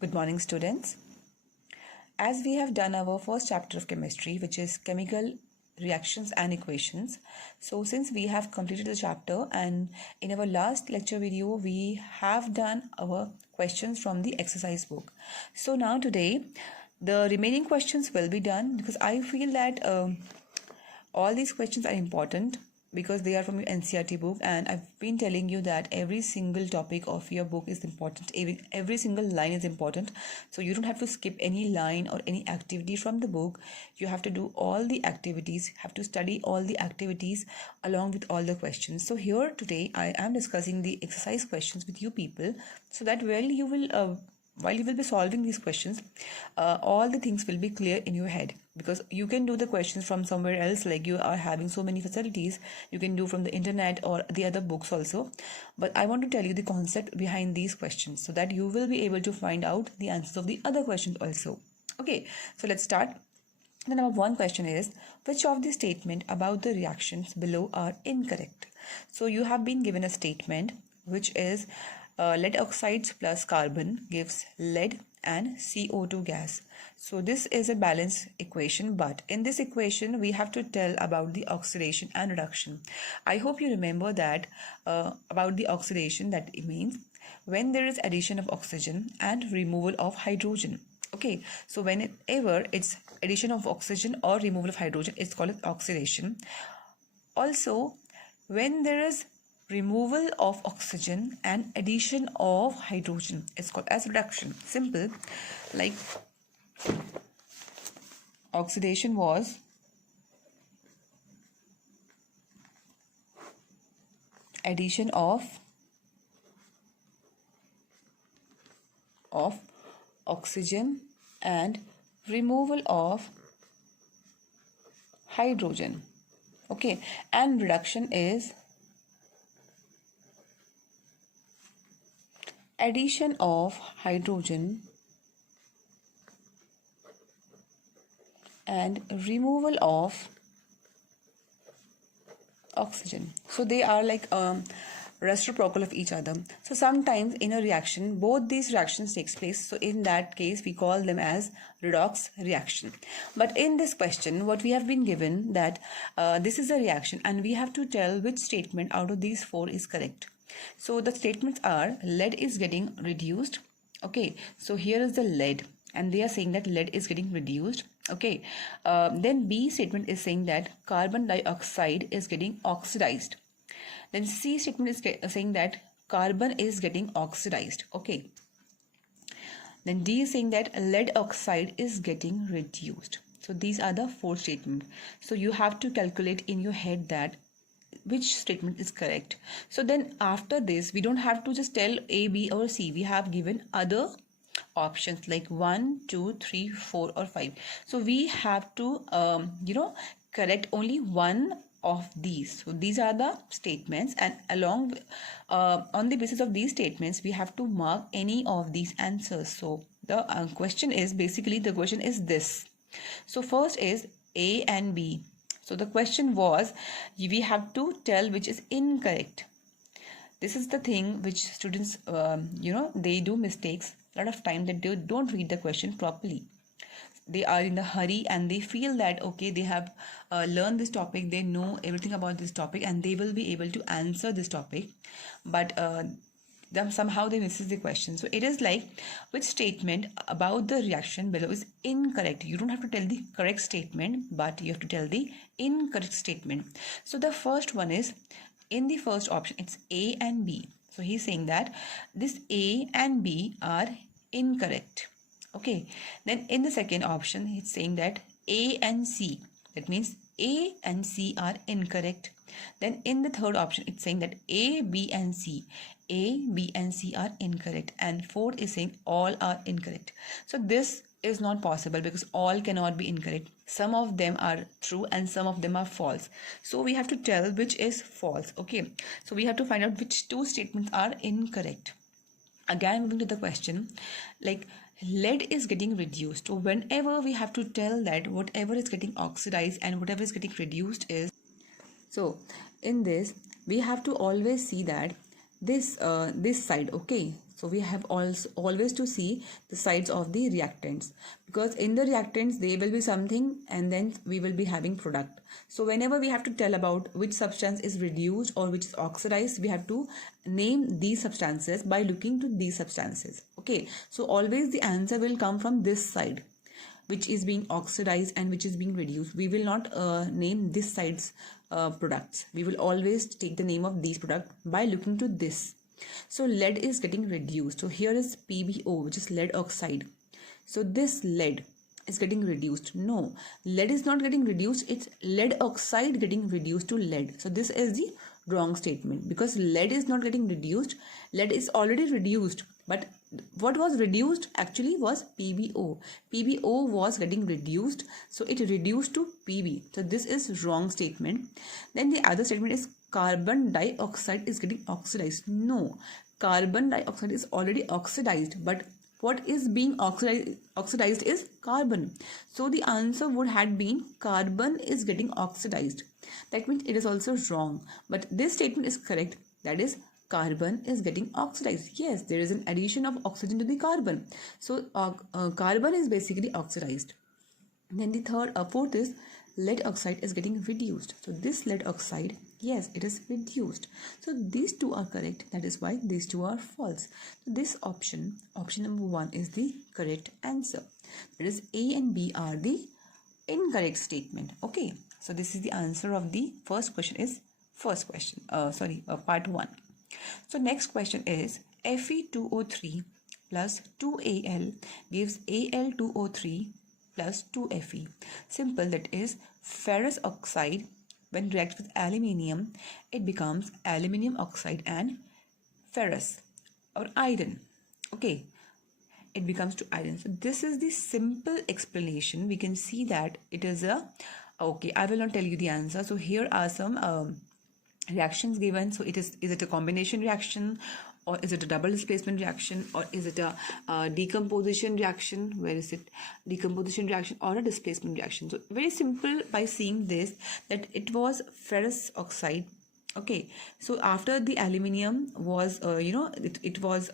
Good morning, students. As we have done our first chapter of chemistry, which is chemical reactions and equations. So since we have completed the chapter, and in our last lecture video, we have done our questions from the exercise book. So now today, the remaining questions will be done because I feel that all these questions are important because they are from your NCERT book, and I've been telling you that every single topic of your book is important. Every single line is important, so you don't have to skip any line or any activity from the book. You have to do all the activities, have to study all the activities along with all the questions. So here today I am discussing the exercise questions with you people, so that while you will be solving these questions, all the things will be clear in your head, because you can do the questions from somewhere else, like you are having so many facilities. You can do from the internet or the other books also, but I want to tell you the concept behind these questions so that you will be able to find out the answers of the other questions also. Okay, so let's start. The number one question is, which of the statement about the reactions below are incorrect? So you have been given a statement which is lead oxides plus carbon gives lead and CO2 gas. So this is a balanced equation, but in this equation we have to tell about the oxidation and reduction. I hope you remember that about the oxidation, that it means when there is addition of oxygen and removal of hydrogen. Okay, so whenever it's addition of oxygen or removal of hydrogen, it's called oxidation. Also, when there is removal of oxygen and addition of hydrogen, it's called as reduction. Simple, like oxidation was addition of oxygen and removal of hydrogen. Okay, and reduction is addition of hydrogen and removal of oxygen. So they are like reciprocal of each other. So sometimes in a reaction, both these reactions takes place. So in that case, we call them as redox reaction. But in this question, what we have been given that this is a reaction, and we have to tell which statement out of these four is correct. So the statements are lead is getting reduced. Okay, so here is the lead, and they are saying that lead is getting reduced. Okay, then B statement is saying that carbon dioxide is getting oxidized. Then C statement is saying that carbon is getting oxidized. Okay, then D is saying that lead oxide is getting reduced. So these are the four statements. So you have to calculate in your head that which statement is correct. So then after this, we don't have to just tell A, B or C. We have given other options like 1, 2, 3, 4 or 5. So we have to correct only one of these. So these are the statements, and along on the basis of these statements, we have to mark any of these answers. So the question is basically, the question is this. So first is A and B. So the question was, we have to tell which is incorrect. This is the thing which students, they do mistakes a lot of time, that they don't read the question properly. They are in a hurry and they feel that, okay, they have learned this topic, they know everything about this topic, and they will be able to answer this topic. But somehow they misses the question. So it is like, which statement about the reaction below is incorrect. You don't have to tell the correct statement, but you have to tell the incorrect statement. So the first one is, in the first option, it's A and B. So he's saying that this A and B are incorrect. Okay, then in the second option, he's saying that A and C, that means A and C are incorrect. Then in the third option, it's saying that A, B and C are incorrect, and fourth is saying all are incorrect. So this is not possible because all cannot be incorrect. Some of them are true and some of them are false. So we have to tell which is false. Okay, so we have to find out which two statements are incorrect. Again, moving to the question, like lead is getting reduced. So whenever we have to tell that whatever is getting oxidized and whatever is getting reduced is, so in this we have to always see that this side. Okay, So we have also always to see the sides of the reactants, because in the reactants they will be something and then we will be having product. So whenever we have to tell about which substance is reduced or which is oxidized, we have to name these substances by looking to these substances. Okay, so always the answer will come from this side, which is being oxidized and which is being reduced. We will not name this side's products. We will always take the name of these products by looking to this. So lead is getting reduced. So here is PbO, which is lead oxide. So this lead is getting reduced. No, lead is not getting reduced. It's lead oxide getting reduced to lead. So this is the wrong statement, because lead is not getting reduced. Lead is already reduced, but what was reduced actually was PbO. PbO was getting reduced, so it reduced to Pb. So this is wrong statement. Then the other statement is carbon dioxide is getting oxidized. No, carbon dioxide is already oxidized, but what is being oxidized is carbon. So the answer would have been carbon is getting oxidized. That means it is also wrong, but this statement is correct. That is, carbon is getting oxidized. Yes, there is an addition of oxygen to the carbon. So carbon is basically oxidized. Then the fourth is lead oxide is getting reduced. So this lead oxide, yes, it is reduced. So these two are correct. That is why these two are false. So this option number 1 is the correct answer. That is, A and B are the incorrect statement. Okay, so this is the answer of the first question is part 1. So next question is Fe2O3 plus 2Al gives Al2O3 plus 2Fe. Simple, that is, ferrous oxide when reacts with aluminium, it becomes aluminium oxide and ferrous or iron. Okay, it becomes to iron. So this is the simple explanation. We can see that it is a, okay, I will not tell you the answer. So here are some reactions given. So is it a combination reaction, or is it a double displacement reaction, or is it a decomposition reaction? Where is it? Decomposition reaction or a displacement reaction? So very simple, by seeing this, that it was ferrous oxide. Okay, so after the aluminium was it was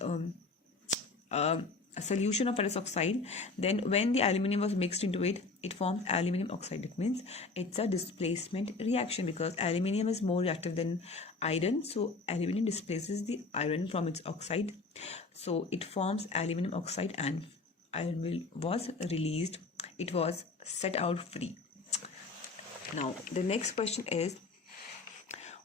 a solution of ferrous oxide, then when the aluminium was mixed into it, it formed aluminium oxide. It means it's a displacement reaction, because aluminium is more reactive than iron, so aluminium displaces the iron from its oxide, so it forms aluminium oxide and iron was released. It was set out free. Now the next question is,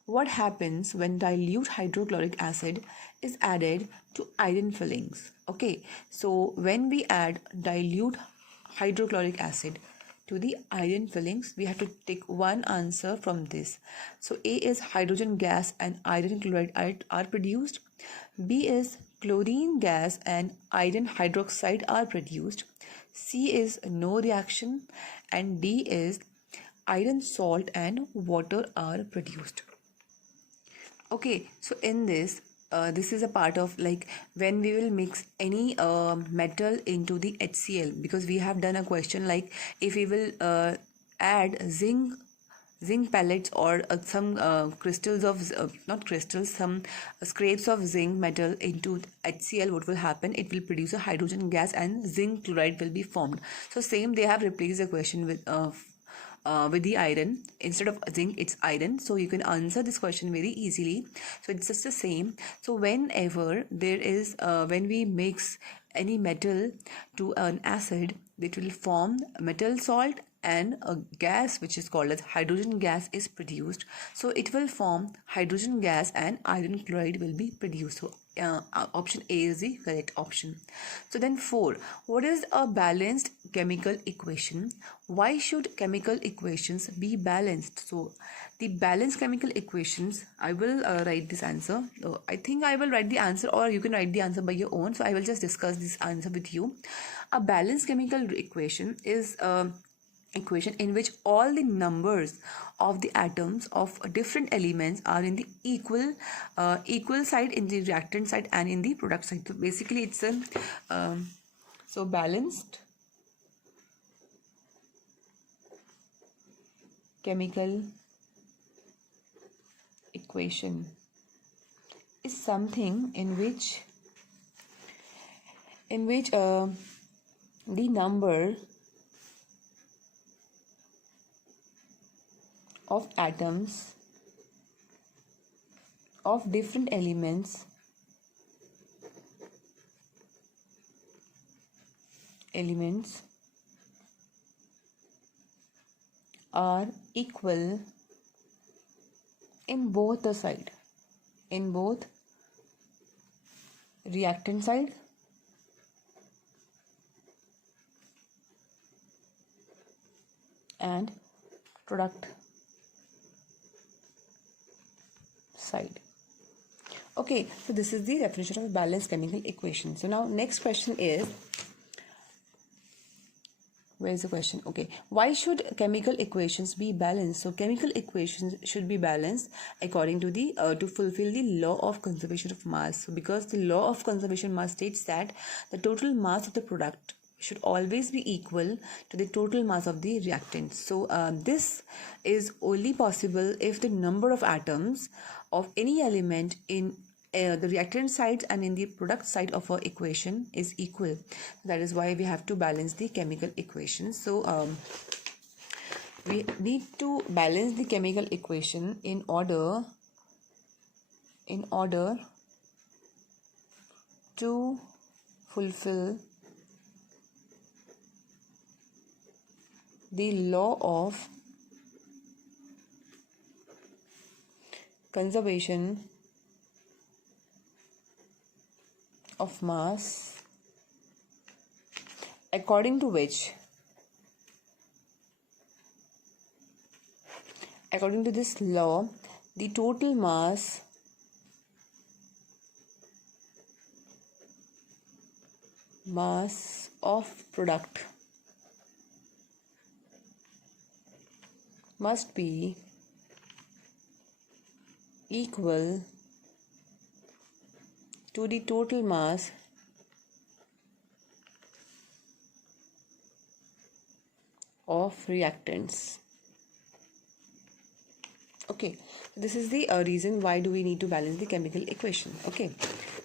what happens when dilute hydrochloric acid is added to iron fillings? Okay, so when we add dilute hydrochloric acid to the iron fillings, we have to take one answer from this. So A is hydrogen gas and iron chloride are produced. B is chlorine gas and iron hydroxide are produced. C is no reaction, and D is iron salt and water are produced. Okay, so in this this is a part of, like, when we will mix any metal into the HCl, because we have done a question like, if we will add zinc pellets or some crystals of not crystals, some scrapes of zinc metal into HCl, what will happen? It will produce a hydrogen gas and zinc chloride will be formed. So same, they have replaced the question with the iron. Instead of zinc, it's iron. So you can answer this question very easily. So it's just the same. So whenever there is when we mix any metal to an acid, it will form metal salt and a gas which is called as hydrogen gas is produced. So it will form hydrogen gas and iron chloride will be produced. So option A is the correct option. So then 4, what is a balanced chemical equation? Why should chemical equations be balanced? So the balanced chemical equations, I will write this answer. I think I will write the answer, or you can write the answer by your own. So I will just discuss this answer with you. A balanced chemical equation is equation in which all the numbers of the atoms of different elements are in the equal side, in the reactant side and in the product side. So basically it's a so balanced chemical equation is something in which in which the number of atoms of different elements are equal in both reactant side and product side. Okay, so this is the definition of a balanced chemical equation. So now next question is, where is the question? Okay, why should chemical equations be balanced? So chemical equations should be balanced according to the to fulfill the law of conservation of mass. So because the law of conservation mass states that the total mass of the product should always be equal to the total mass of the reactant. So this is only possible if the number of atoms of any element in the reactant side and in the product side of our equation is equal. That is why we have to balance the chemical equation. So we need to balance the chemical equation in order to fulfill the law of conservation of mass, according to this law, the total mass of product must be equal to the total mass of reactants. Okay, this is the reason why do we need to balance the chemical equation. Okay,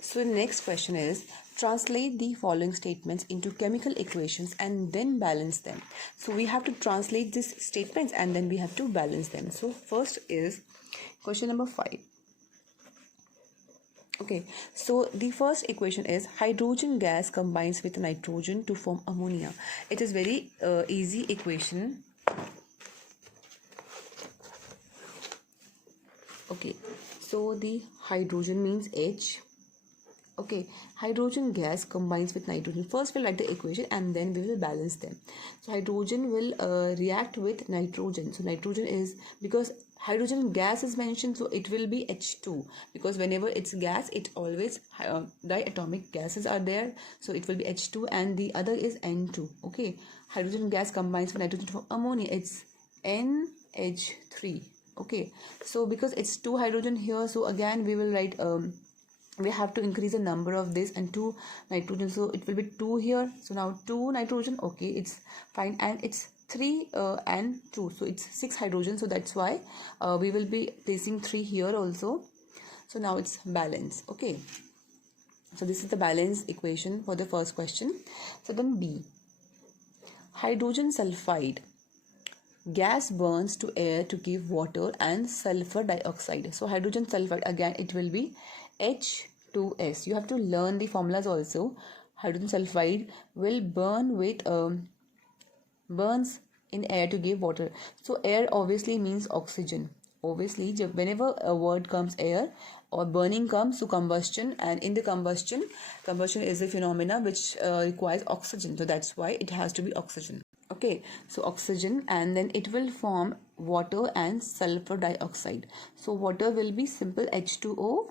so the next question is, translate the following statements into chemical equations and then balance them. So we have to translate these statements and then we have to balance them. So first is question number 5. Okay, so the first equation is hydrogen gas combines with nitrogen to form ammonia. It is very easy equation. Okay, so the hydrogen means H. Okay, hydrogen gas combines with nitrogen. First we'll write the equation and then we will balance them. So hydrogen will react with nitrogen. So nitrogen is, because hydrogen gas is mentioned, so it will be H2, because whenever it's gas, it always diatomic gases are there, so it will be H2 and the other is N2. Okay, hydrogen gas combines with nitrogen for ammonia, it's NH3. Okay, so because it's 2 hydrogen here, so again we will write we have to increase the number of this and 2 nitrogen, so it will be 2 here, so now 2 nitrogen. Okay, it's fine, and it's 3 and 2, so it's 6 hydrogen, so that's why we will be placing 3 here also. So now it's balance. Okay, so this is the balance equation for the first question. So then B, hydrogen sulfide gas burns to air to give water and sulfur dioxide. So hydrogen sulfide, again it will be H2S. You have to learn the formulas also. Hydrogen sulfide will burn with burns in air to give water. So air obviously means oxygen. Obviously whenever a word comes air or burning comes, so combustion, and in the combustion is a phenomena which requires oxygen, so that's why it has to be oxygen. Okay, so oxygen, and then it will form water and sulfur dioxide. So water will be simple H2O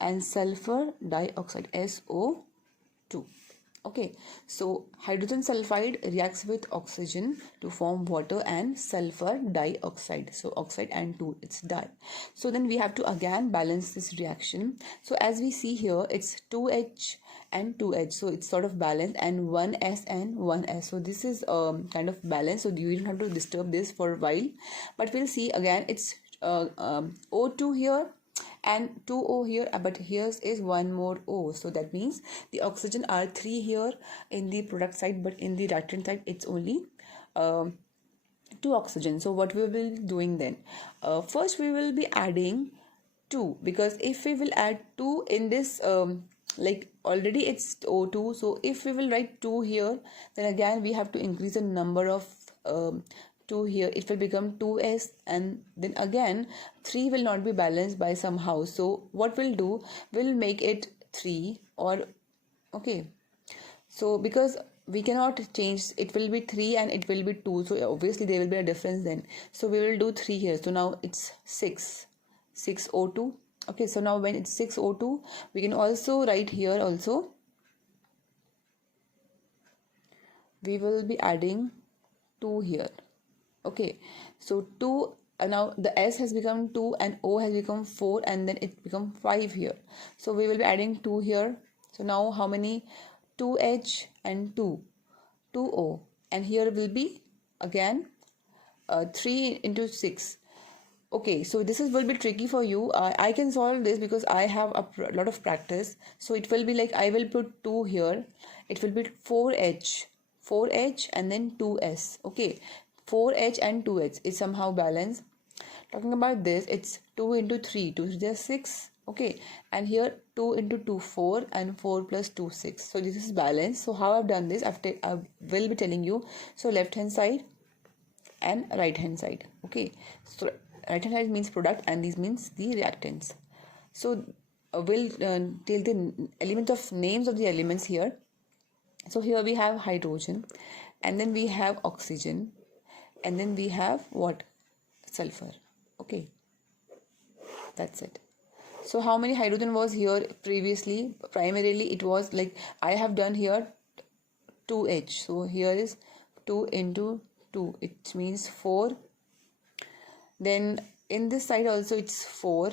and sulfur dioxide SO2. Okay, so hydrogen sulfide reacts with oxygen to form water and sulfur dioxide. So oxide and 2, it's di. So then we have to again balance this reaction. So as we see here, it's 2H and 2H, so it's sort of balanced, and 1S and 1S. So this is kind of balanced, so you don't have to disturb this for a while. But we'll see again, it's O2 here and 2O here, but here is one more O. So that means the oxygen are 3 here in the product side, but in the reactant side it's only 2 oxygen. So what we will be doing then? First we will be adding 2, because if we will add 2 in this like already it's O2, so if we will write 2 here, then again we have to increase the number of 2 here. It will become 2s, and then again 3 will not be balanced by somehow. So what we'll do, we'll make it 3, or okay, so because we cannot change, it will be 3 and it will be 2, so obviously there will be a difference then. So we will do 3 here. So now it's 6O2. Okay, so now when it's 6O2, we can also write here also we will be adding 2 here. Okay, so 2, now the S has become 2 and O has become 4, and then it become 5 here. So we will be adding 2 here. So now how many? 2H and 2O, and here will be again 3 into 6. Okay, so this will be tricky for you. I can solve this because I have a lot of practice. So it will be like, I will put 2 here. It will be 4H and then 2S. Okay, 4H and 2H is somehow balanced. Talking about this, it's 2 into 3, 2 is 6. Okay, and here 2 into 2, 4, and 4 plus 2, 6. So this is balanced. So how I've done this, I will be telling you. So left hand side and right hand side. Okay, so right hand side means product and this means the reactants. So we'll tell the element of names of the elements here. So here we have hydrogen, and then we have oxygen, and then we have what? Sulfur. Okay, that's it. So how many hydrogen was here previously? Primarily it was like, I have done here 2H. So here is 2 into 2. It means 4. Then in this side also it's 4.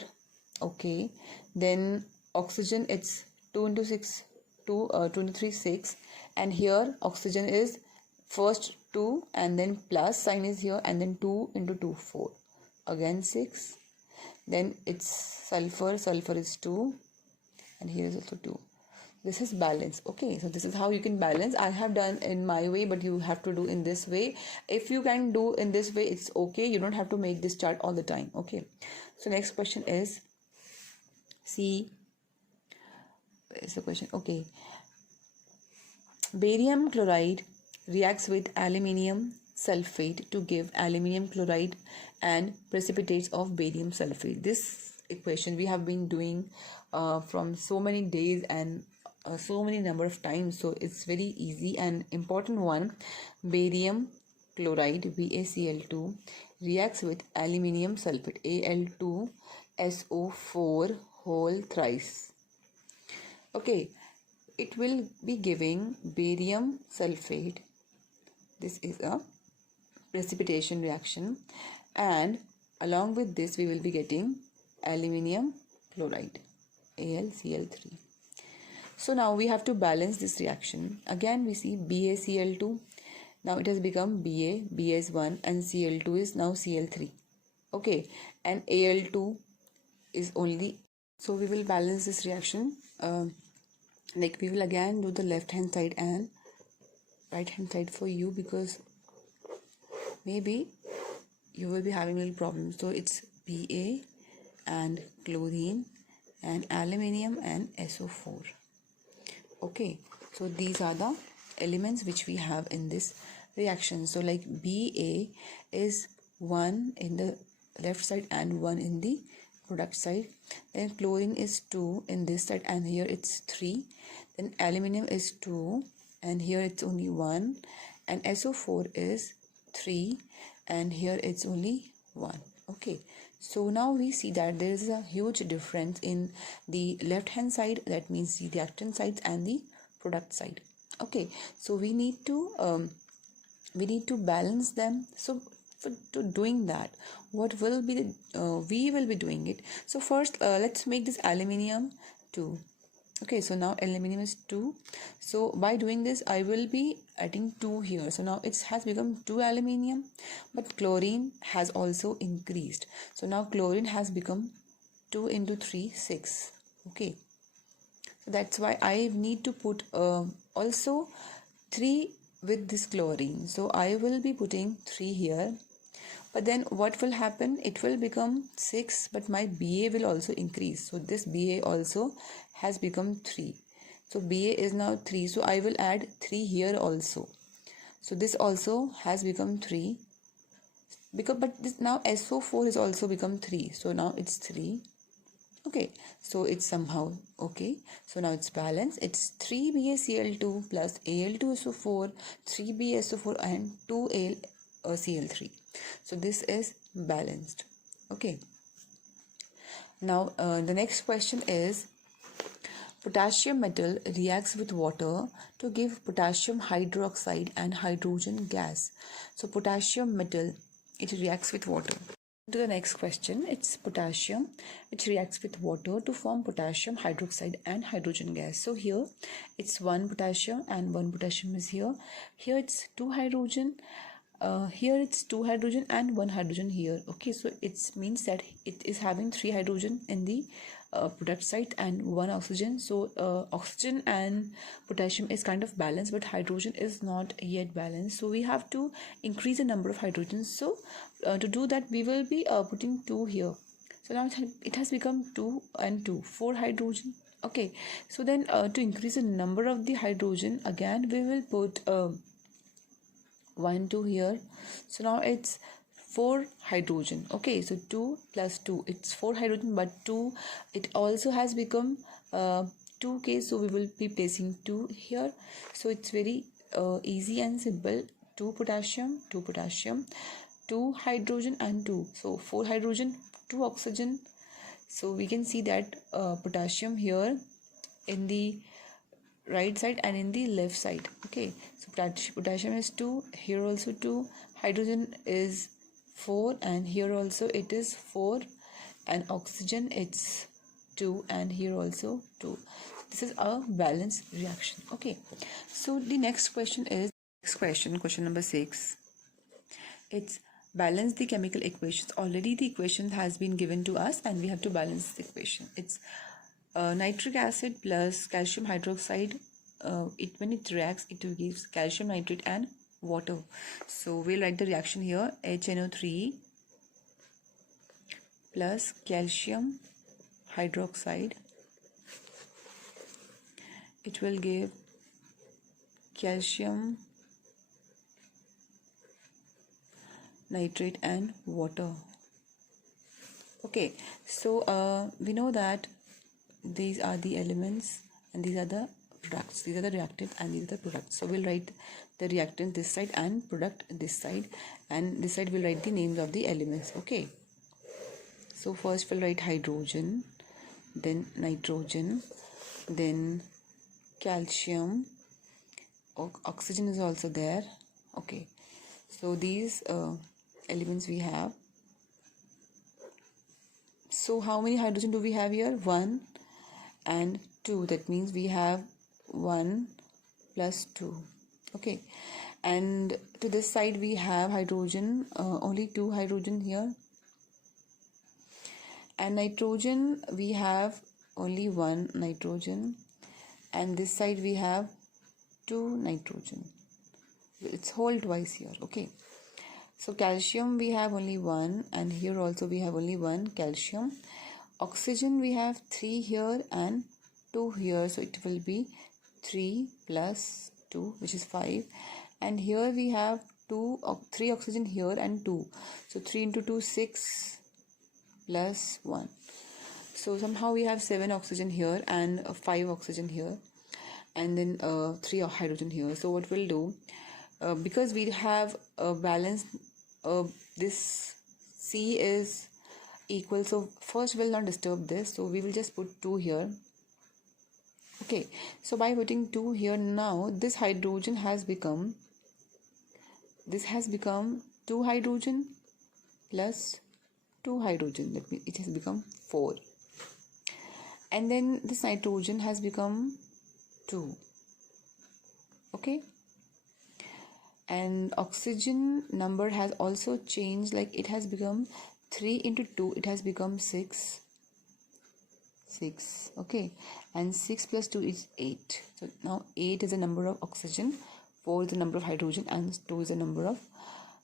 Okay. Then oxygen, it's 2 into 6. 2 into 3, 6. And here oxygen is first 2 and then plus sign is here, and then 2 into 2, 4. Again 6. Then it's sulfur is 2, and here is also 2. This is balance. Okay, so this is how you can balance. I have done in my way, but you have to do in this way. If you can do in this way, it's okay. You don't have to make this chart all the time. Okay, so next question is C. Is the question? Okay, barium chloride reacts with aluminium sulfate to give aluminium chloride and precipitates of barium sulfate. This equation we have been doing from so many days and so many number of times, so it's very easy and important one. Barium chloride BaCl2 reacts with aluminium sulfate Al2SO4 whole thrice. Okay, it will be giving barium sulfate. This is a precipitation reaction, and along with this we will be getting aluminium chloride AlCl3. So now we have to balance this reaction. Again we see BaCl2, now it has become Ba is 1, and Cl2 is now Cl3. Okay, and Al2 is only. So we will balance this reaction. Like we will again do the left hand side and right hand side for you, because maybe you will be having little problems. So it's Ba and chlorine and aluminium and SO4. Okay, so these are the elements which we have in this reaction. So like Ba is 1 in the left side and 1 in the product side. Then chlorine is 2 in this side, and here it's 3. Then aluminium is 2 and here it's only 1, and SO4 is 3 and here it's only 1. Okay, so now we see that there is a huge difference in the left hand side, that means the reactant side, and the product side. Okay, so we need to balance them. So for doing that, what will be the we will be doing it. So first let's make this aluminium 2. Okay, so now aluminium is 2. So by doing this I will be adding 2 here. So now it has become 2 aluminium, but chlorine has also increased. So now chlorine has become 2 into 3, 6. Okay, so that's why I need to put also 3 with this chlorine. So I will be putting 3 here. But then what will happen? It will become 6, but my Ba will also increase. So this Ba also has become 3. So Ba is now 3. So I will add 3 here also. So this also has become 3. But this now SO4 has also become 3. So now it's 3. Okay, so it's somehow okay. So now it's balanced. It's 3BaCl2 plus Al2SO4, 3BaSO4 and 2AlCl3. So this is balanced. Okay. Now the next question is, potassium metal reacts with water to give potassium hydroxide and hydrogen gas. So potassium metal, it reacts with water. To the next question, it's potassium which reacts with water to form potassium hydroxide and hydrogen gas. So here it's one potassium and one potassium is here. Here it's two hydrogen. Here it's two hydrogen and one hydrogen here. Okay, so it means that it is having three hydrogen in the product side and one oxygen. So oxygen and potassium is kind of balanced, but hydrogen is not yet balanced. So we have to increase the number of hydrogens. So to do that, we will be putting 2 here. So now it has become 2 and 2, 4 hydrogen. Okay, so then to increase the number of the hydrogen, again we will put 1 2 here. So now it's 4 hydrogen. Okay, so 2 plus 2, it's 4 hydrogen, but 2, it also has become 2k, so we will be placing 2 here. So it's very easy and simple. 2 potassium, 2 potassium, 2 hydrogen and 2, so 4 hydrogen, 2 oxygen. So we can see that potassium here in the right side and in the left side. Okay, so potassium is 2, here also 2, hydrogen is 4 and here also it is 4, and oxygen it's 2 and here also 2. This is a balanced reaction. Okay, so the next question is question number 6. It's balance the chemical equations. Already the equation has been given to us and we have to balance the equation. It's nitric acid plus calcium hydroxide. When it reacts, it gives calcium nitrate and water. So we'll write the reaction here. HNO3 plus calcium hydroxide, it will give calcium nitrate and water. Okay, so we know that these are the elements and these are the products. These are the reactant and these are the products. So we'll write the reactant this side and product this side, and this side we'll write the names of the elements. Okay, so first we'll write hydrogen, then nitrogen, then calcium, oxygen is also there. Okay, so these elements we have. So how many hydrogen do we have here? 1 and 2. That means we have 1 plus 2. Okay, and to this side we have hydrogen, only 2 hydrogen here, and nitrogen we have only 1 nitrogen, and this side we have 2 nitrogen. It's whole twice here. Okay, so calcium we have only 1 and here also we have only 1 calcium. Oxygen we have 3 here and 2 here, so it will be 3 plus 2, which is 5, and here we have 3 oxygen here and 2, so 3 into 2 6 plus 1, so somehow we have 7 oxygen here and 5 oxygen here, and then 3 hydrogen here. So what we'll do, because we have a balance, this C is equal, so first we'll not disturb this, so we will just put 2 here. Okay, so by putting 2 here, now this hydrogen has become, this has become 2 hydrogen plus 2 hydrogen, that means it has become 4, and then this nitrogen has become 2. Okay, and oxygen number has also changed, like it has become 3 into 2, it has become 6, 6. Okay, and 6 plus 2 is 8. So now 8 is the number of oxygen, 4 is the number of hydrogen, and 2 is the number of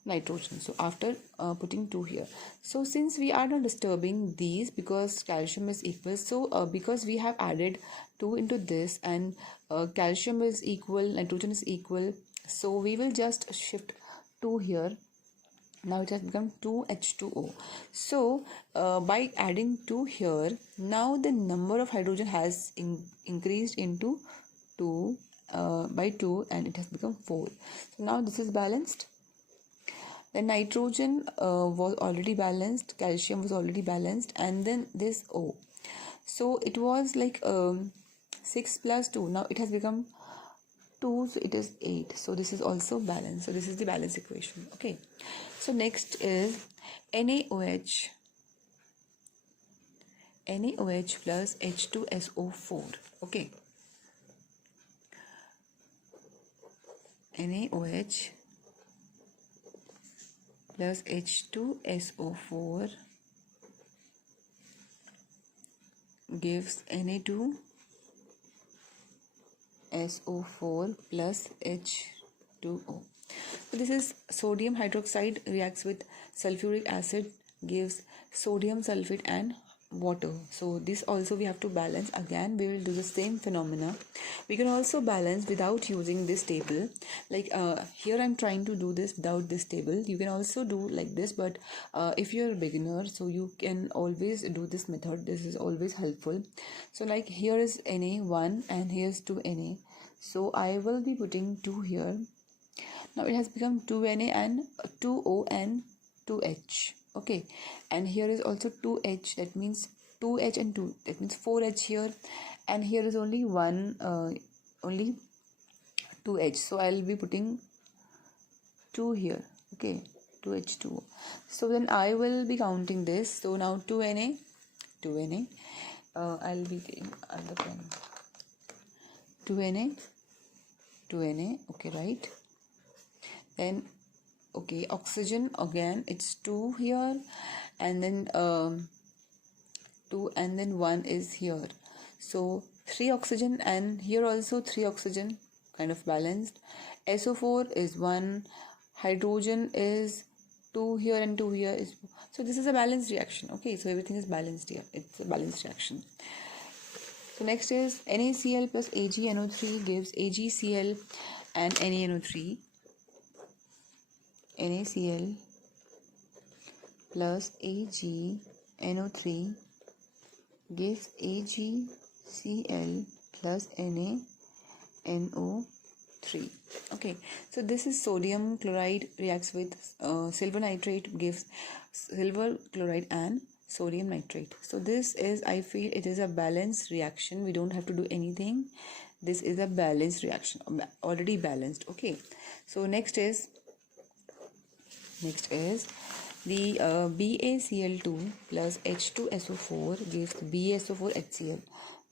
nitrogen. So after putting 2 here, so since we are not disturbing these because calcium is equal, so because we have added 2 into this, and calcium is equal, nitrogen is equal, so we will just shift 2 here. Now it has become 2H2O. So by adding 2 here, now the number of hydrogen has increased into 2 by 2, and it has become 4. So now this is balanced. The nitrogen was already balanced, calcium was already balanced, and then this O. So it was like 6 plus 2. Now it has become 2, so it is 8. So this is also balanced. So this is the balance equation. Okay. So next is NaOH plus H2SO4. Okay. NaOH plus H2SO4 gives Na2SO4 plus H2O. So this is sodium hydroxide reacts with sulfuric acid, gives sodium sulfate and water. So this also we have to balance. Again we will do the same phenomena. We can also balance without using this table. Like here I'm trying to do this without this table. You can also do like this, but if you're a beginner, so you can always do this method. This is always helpful. So like here is Na1 and here's 2Na. So I will be putting 2 here. Now it has become 2Na and 2O and 2H. Okay, and here is also 2H, that means 2H and 2, that means 4H here, and here is only 2H, so I'll be putting 2 here. Okay, 2H2O. So then I will be counting this. So now 2Na, I'll be taking other pen. 2Na, okay, right? Then okay, oxygen again, it's 2 here, and then 2, and then 1 is here. So 3 oxygen, and here also 3 oxygen, kind of balanced. SO4 is 1, hydrogen is 2 here and 2 here is, so this is a balanced reaction. Okay, so everything is balanced here. It's a balanced reaction. So next is NaCl plus AgNO3 gives AgCl and NaNO3. NaCl plus AgNO3 gives AgCl plus NaNO3. Okay, so this is sodium chloride reacts with silver nitrate, gives silver chloride and sodium nitrate. So this is, I feel it is a balanced reaction. We don't have to do anything. This is a balanced reaction, already balanced. Okay, so next is the BaCl2 plus H2SO4 gives BaSO4HCl.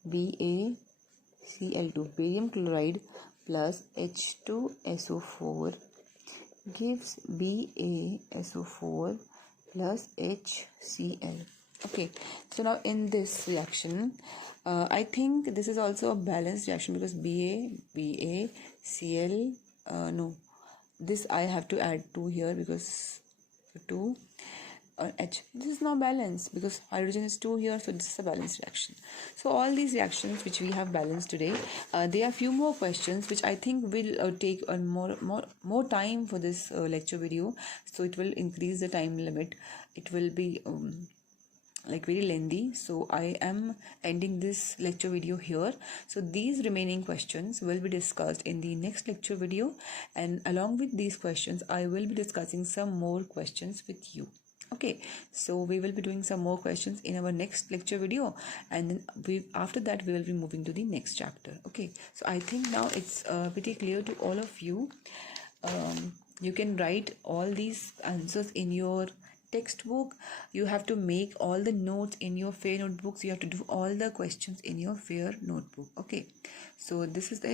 BaCl2, barium chloride plus H2SO4 gives BaSO4 plus HCl. Okay, so now in this reaction, I think this is also a balanced reaction because BaCl, no, this I have to add 2 here because 2 H. This is not balanced because hydrogen is 2 here, so this is a balanced reaction. So all these reactions which we have balanced today, there are few more questions which I think will take more time for this lecture video. So it will increase the time limit. It will be like very lengthy, so I am ending this lecture video here. So these remaining questions will be discussed in the next lecture video, and along with these questions I will be discussing some more questions with you. Okay, so we will be doing some more questions in our next lecture video, and then after that we will be moving to the next chapter. Okay, so I think now it's pretty clear to all of you. You can write all these answers in your textbook. You have to make all the notes in your fair notebooks. You have to do all the questions in your fair notebook. Okay, so this is it.